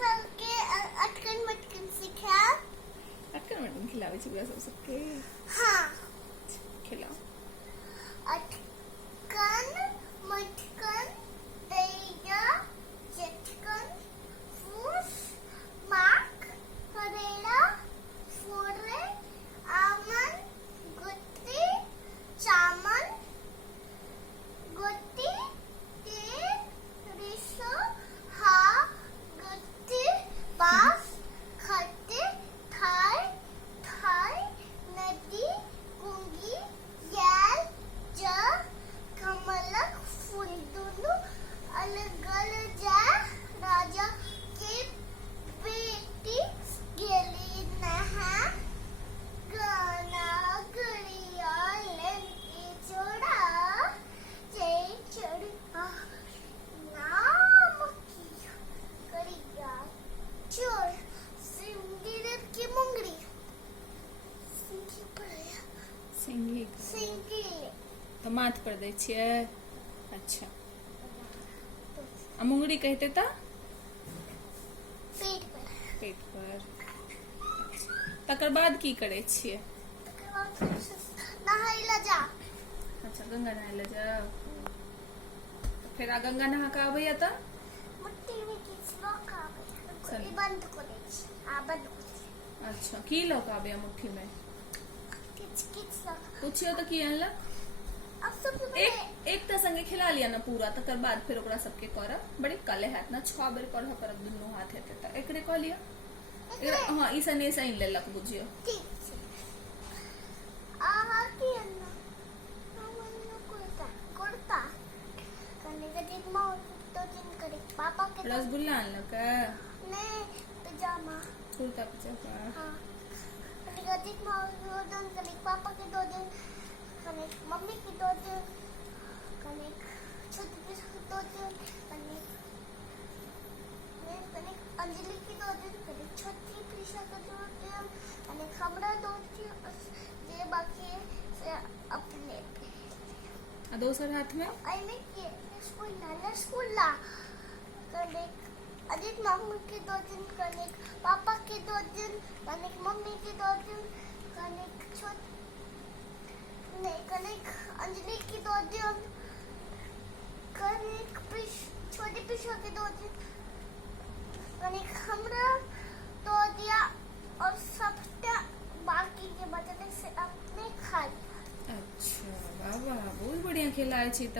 सबके अटकन मटकन सीखा। अटकन मटकन खिलावे छी बुआ सबके। हाँ खिलाओ। अटकन मटकन दैया चटकन फूस माक करेला फोड़े आमन गुत्ती चामन गुत्ती तेल रिसो हा गुत्ती बास खट्टे थाई थाई नदी कुंगी याल ज कमलक फूल दोनों अलग अलग जा राजा के बेटी गेली नहा गाना गरिया लड़के छोड़ा जय चढ़ा नाम की गरिया चोर सिंगिर की मुंगरी सिंगी पड़या सिंगी सिंगी तो माथ पर दै छियै। अच्छा आ मुंगरी कहते तो पेट पर पेट पर। अच्छा। तकर बाद की करे छियै। तकर बाद नहाय ला जा। अच्छा गंगा नहाय ले जाओ। फिर आ गंगा नहा के आबैया तो मुट्ठी में किछ लक आबे चल। ई बंद करे छी आ बंद करे अच्छा की लऽ के आबैया मुट्ठी में किछ किछ लक पूछियो तो की अनलक। अब सब एक तो संगे खिला लिया ना पूरा तकर बाद फिर ओकरा सबके करब बड़ी कले हाथ ना 6 बेर पढ़ करब दुनू हाथ हेते त एकरे कह लिया। हाँ ई सने से इन लेलक बुझियो। ठीक छै आहा की अन्ना हमन कुर्ता कुर्ता कने गदिक मां तो दिन करे पापा के रसगुल्ला अनलक ने पजामा कुर्ता पजामा। हाँ कने गदिक मां दो दिन करे पापा के 2 दिन कने मम्मी की 2 दिन कने छोटी की 2 दिन कने अंजलि की 2 दिन कने छोटी प्रिशा के 2 दिन कने हमरा 2 दिन जे बाकी से अपने आ दोसर हाथ में आई में के स्कूल ला कने अजित मामू के 2 दिन कने पापा के 2 दिन कने मम्मी के 2 दिन कने छोटी नहीं कने अंजलि की 2 दिन कने छोटी पिशा के 2 दिन कने हमरा 2 दिया और सबटा बाकी के बचने से अपने खा लिया। अच्छा बाबा बहुत बढ़िया खिलाए छी त।